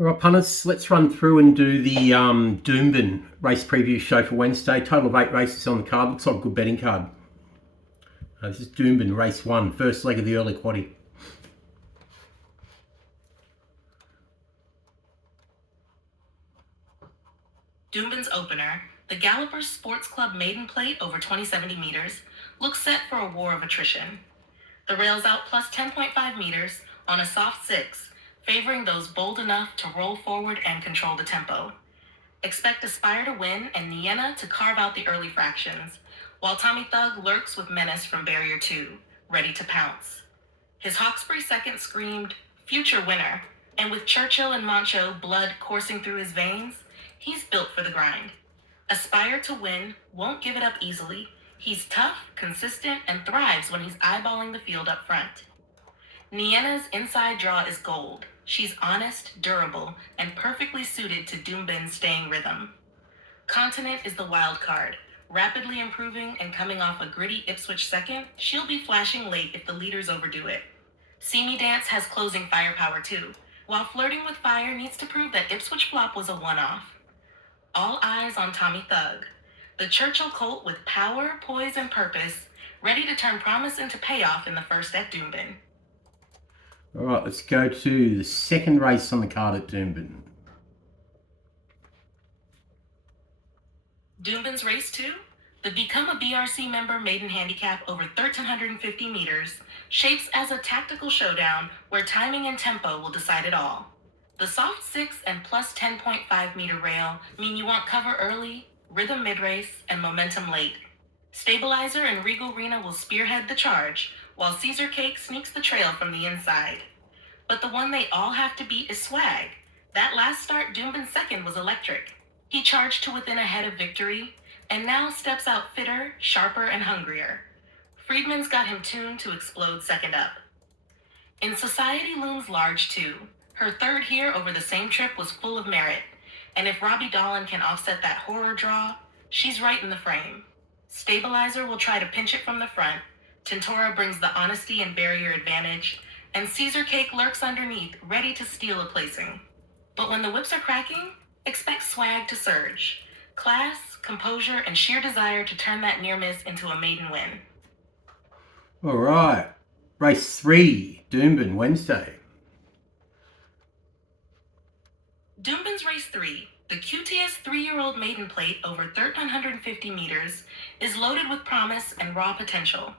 All right, punters, let's run through and do the Doomben race preview show for Wednesday. Total of 8 races on the card. Looks like a good betting card. This is Doomben, race 1, first leg of the early quaddie. Doomben's opener, the Gallopers Sports Club maiden plate over 2070 meters, looks set for a war of attrition. The rails out plus 10.5 meters on a soft 6, favoring those bold enough to roll forward and control the tempo. Expect Aspire to win and Niena to carve out the early fractions, while Tommy Thug lurks with menace from barrier 2, ready to pounce. His Hawkesbury second screamed, "Future winner," and with Churchill and Mancho blood coursing through his veins, he's built for the grind. Aspire to win, won't give it up easily. He's tough, consistent, and thrives when he's eyeballing the field up front. Niena's inside draw is gold. She's honest, durable, and perfectly suited to Doomben's staying rhythm. Continent is the wild card. Rapidly improving and coming off a gritty Ipswich second, she'll be flashing late if the leaders overdo it. See Me Dance has closing firepower too, while Flirting with Fire needs to prove that Ipswich flop was a one-off. All eyes on Tommy Thug, the Churchill colt with power, poise, and purpose, ready to turn promise into payoff in the first at Doomben. All right, let's go to the second race on the card at Doomben. Doomben's race 2, the Become a BRC member maiden handicap over 1,350 meters, shapes as a tactical showdown where timing and tempo will decide it all. The soft 6 and plus 10.5 meter rail mean you want cover early, rhythm mid-race, and momentum late. Stabilizer and Regal Rena will spearhead the charge, while Caesar Cake sneaks the trail from the inside. But the one they all have to beat is Swag. That last start Doomben's second was electric. He charged to within a head of victory, and now steps out fitter, sharper, and hungrier. Friedman's got him tuned to explode second up. In Society looms large too. Her third here over the same trip was full of merit, and if Robbie Dolan can offset that horror draw, she's right in the frame. Stabilizer will try to pinch it from the front, Tintora brings the honesty and barrier advantage, and Caesar Cake lurks underneath, ready to steal a placing. But when the whips are cracking, expect Swag to surge. Class, composure, and sheer desire to turn that near miss into a maiden win. All right, race 3, Doomben, Wednesday. Doomben's race 3, the QTS 3-year-old maiden plate over 1,350 meters, is loaded with promise and raw potential.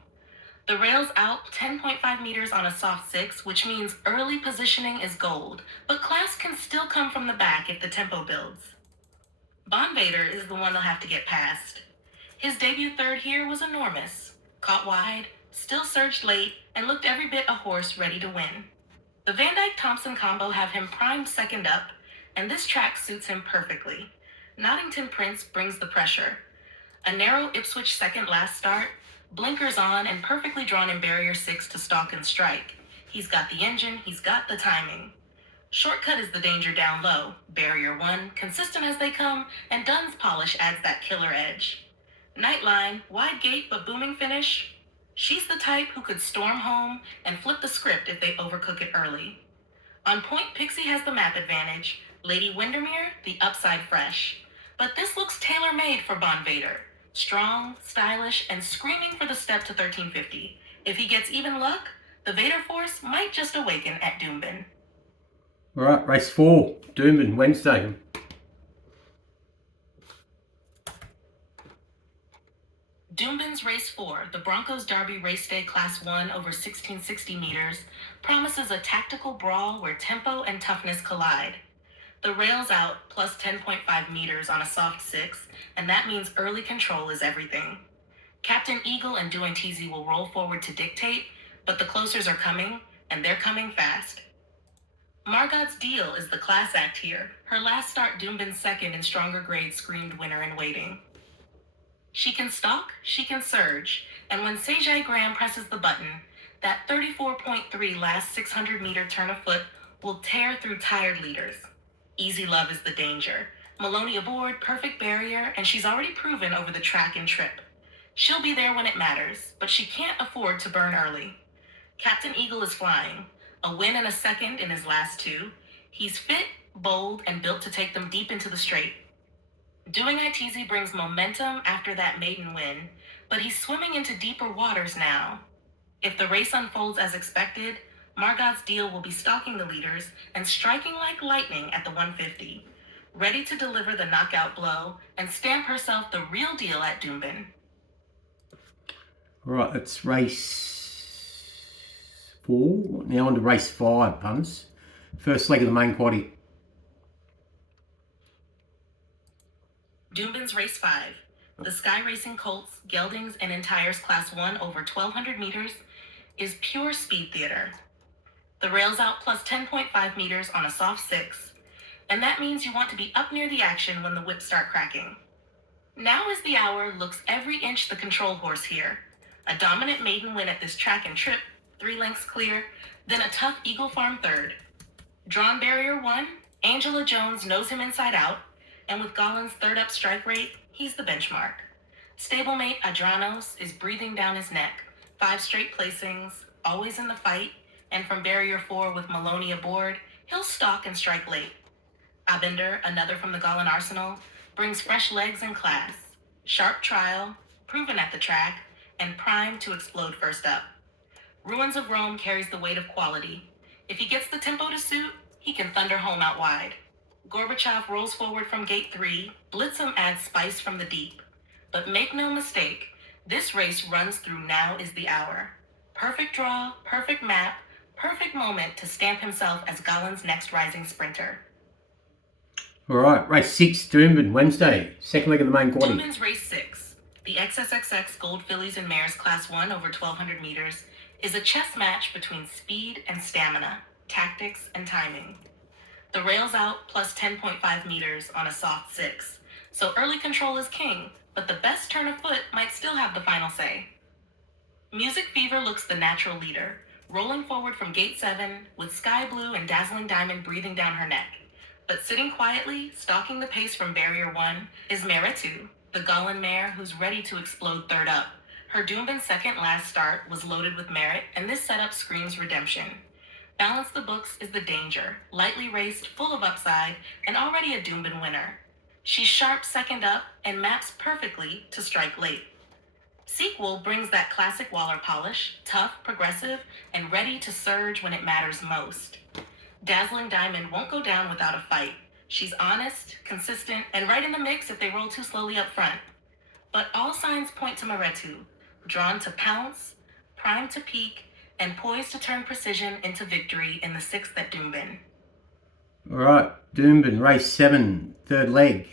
The rails out 10.5 meters on a soft 6, which means early positioning is gold, but class can still come from the back if the tempo builds. Bon Vader is the one they'll have to get past. His debut third here was enormous. Caught wide, still surged late, and looked every bit a horse ready to win. The Van Dyke-Thompson combo have him primed second up, and this track suits him perfectly. Nottington Prince brings the pressure. A narrow Ipswich second last start, blinkers on and perfectly drawn in barrier 6 to stalk and strike. He's got the engine, he's got the timing. Shortcut is the danger down low. Barrier 1, consistent as they come, and Dunn's polish adds that killer edge. Nightline, wide gate but booming finish. She's the type who could storm home and flip the script if they overcook it early. On point, Pixie has the map advantage. Lady Windermere, the upside fresh. But this looks tailor-made for Bon Vader. Strong, stylish, and screaming for the step to 1350. If he gets even luck, the Vader force might just awaken at Doomben. All right, race 4, Doomben, Wednesday. Doomben's race 4, the Broncos Derby Race Day Class 1 over 1660 meters, promises a tactical brawl where tempo and toughness collide. The rails out plus 10.5 meters on a soft 6, and that means early control is everything. Captain Eagle and Duantisi will roll forward to dictate, but the closers are coming, and they're coming fast. Margot's Deal is the class act here. Her last start Doomben's second in stronger grade screamed winner in waiting. She can stalk, she can surge, and when Sejai Graham presses the button, that 34.3 last 600-meter turn of foot will tear through tired leaders. Easy Love is the danger. Maloney aboard, perfect barrier, and she's already proven over the track and trip. She'll be there when it matters, but she can't afford to burn early. Captain Eagle is flying. A win and a second in his last 2. He's fit, bold, and built to take them deep into the straight. Doing ITZ brings momentum after that maiden win, but he's swimming into deeper waters now. If the race unfolds as expected, Margot's deal will be stalking the leaders and striking like lightning at the 150, ready to deliver the knockout blow and stamp herself the real deal at Doomben. All right, that's race 4. Now on to race 5, punters. First leg of the main quaddie. Doomben's race 5. The Sky Racing Colts, Geldings, and Entires Class 1 over 1,200 meters is pure speed theater. The rails out plus 10.5 meters on a soft 6, and that means you want to be up near the action when the whips start cracking. Now is the hour looks every inch the control horse here. A dominant maiden win at this track and trip, 3 lengths clear, then a tough Eagle Farm third. Drawn barrier 1, Angela Jones knows him inside out, and with Gollin's third up strike rate, he's the benchmark. Stablemate Adranos is breathing down his neck, 5 straight placings, always in the fight, and from barrier 4 with Maloney aboard, he'll stalk and strike late. Abender, another from the Gollin arsenal, brings fresh legs in class, sharp trial, proven at the track, and primed to explode first up. Ruins of Rome carries the weight of quality. If he gets the tempo to suit, he can thunder home out wide. Gorbachev rolls forward from gate 3, Blitzum adds spice from the deep. But make no mistake, this race runs through now is the hour. Perfect draw, perfect map, perfect moment to stamp himself as Gollin's next rising sprinter. All right, race 6, Doomben, Wednesday. Second leg of the main quaddie. Doomben's race 6. The XSXX Gold Fillies and Mares Class 1 over 1,200 meters is a chess match between speed and stamina, tactics and timing. The rails out plus 10.5 meters on a soft 6, so early control is king, but the best turn of foot might still have the final say. Music Fever looks the natural leader, rolling forward from gate 7 with Sky Blue and Dazzling Diamond breathing down her neck. But sitting quietly, stalking the pace from barrier 1, is Meretu, the Gollin mare who's ready to explode third up. Her Doomben second last start was loaded with merit, and this setup screams redemption. Balance the Books is the danger, lightly raced, full of upside, and already a Doomben winner. She's sharp second up and maps perfectly to strike late. Sequel brings that classic Waller polish, tough, progressive, and ready to surge when it matters most. Dazzling Diamond won't go down without a fight. She's honest, consistent, and right in the mix if they roll too slowly up front. But all signs point to Meretu, drawn to pounce, primed to peak, and poised to turn precision into victory in the 6th at Doomben. All right, Doomben, race 7, third leg,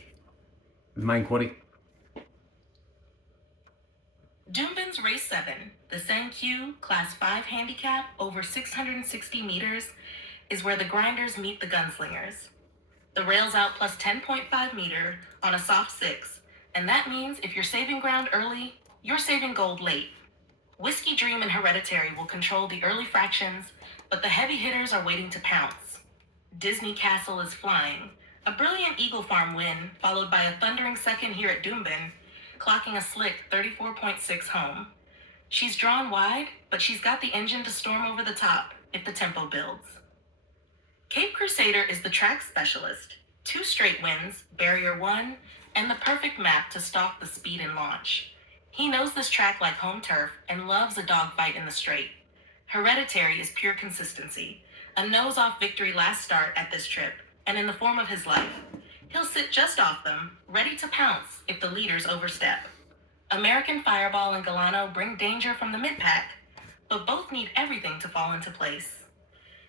the main quaddie. Doomben's race 7, the Senq Class 5 handicap over 660 meters, is where the grinders meet the gunslingers. The rails out plus 10.5 meter on a soft 6, and that means if you're saving ground early, you're saving gold late. Whiskey Dream and Hereditary will control the early fractions, but the heavy hitters are waiting to pounce. Disney Castle is flying, a brilliant Eagle Farm win, followed by a thundering second here at Doomben, clocking a slick 34.6 home. She's drawn wide, but she's got the engine to storm over the top if the tempo builds. Cape Crusader is the track specialist. 2 straight wins, barrier 1, and the perfect map to stalk the speed and launch. He knows this track like home turf and loves a dogfight in the straight. Hereditary is pure consistency, a nose-off victory last start at this trip, and in the form of his life. He'll sit just off them, ready to pounce if the leaders overstep. American Fireball and Galano bring danger from the mid-pack, but both need everything to fall into place.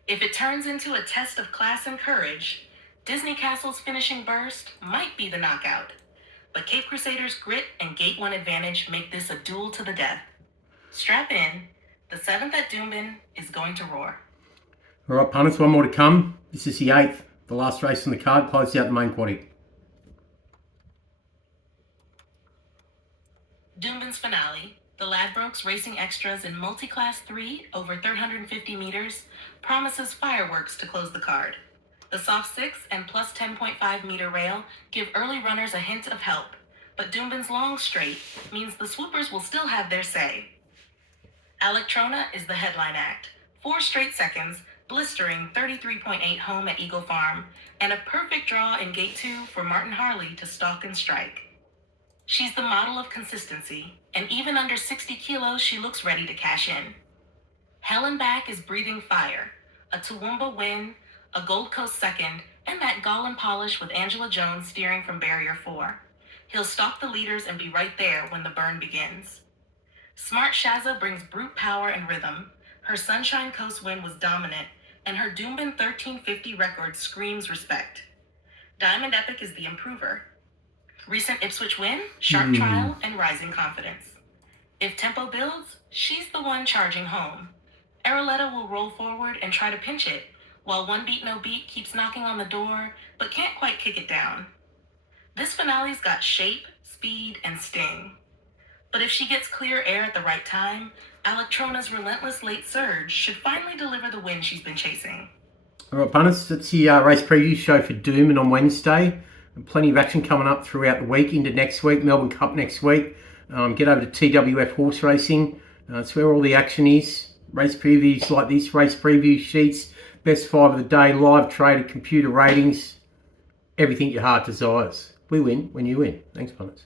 If it turns into a test of class and courage, Disney Castle's finishing burst might be the knockout. But Cape Crusader's grit and Gate 1 advantage make this a duel to the death. Strap in, the 7th at Doomben is going to roar. All right, punters, one more to come. This is the 8th, the last race on the card, closes out the main quaddie. Doomben's finale, the Ladbrokes Racing Extras in Multi-Class 3 over 350 meters, promises fireworks to close the card. The soft 6 and plus 10.5 meter rail give early runners a hint of help, but Doomben's long straight means the swoopers will still have their say. Electrona is the headline act. 4 straight seconds, blistering 33.8 home at Eagle Farm, and a perfect draw in Gate 2 for Martin Harley to stalk and strike. She's the model of consistency, and even under 60 kilos, she looks ready to cash in. Helen Back is breathing fire, a Toowoomba win, a Gold Coast second, and that Gollum polish with Angela Jones steering from barrier 4. He'll stalk the leaders and be right there when the burn begins. Smart Shazza brings brute power and rhythm. Her Sunshine Coast win was dominant, and her Doomben 1350 record screams respect. Diamond Epic is the improver. Recent Ipswich win, sharp trial, and rising confidence. If tempo builds, she's the one charging home. Aroletta will roll forward and try to pinch it, while One Beat No Beat keeps knocking on the door, but can't quite kick it down. This finale's got shape, speed, and sting. But if she gets clear air at the right time, Electrona's relentless late surge should finally deliver the win she's been chasing. All right, punters, that's the race preview show for Doomben on Wednesday. Plenty of action coming up throughout the week into next week, Melbourne Cup next week. Get over to TWF Horse Racing. It's where all the action is. Race previews like this, race preview sheets, best 5 of the day, live traded computer ratings, everything your heart desires. We win when you win. Thanks, punters.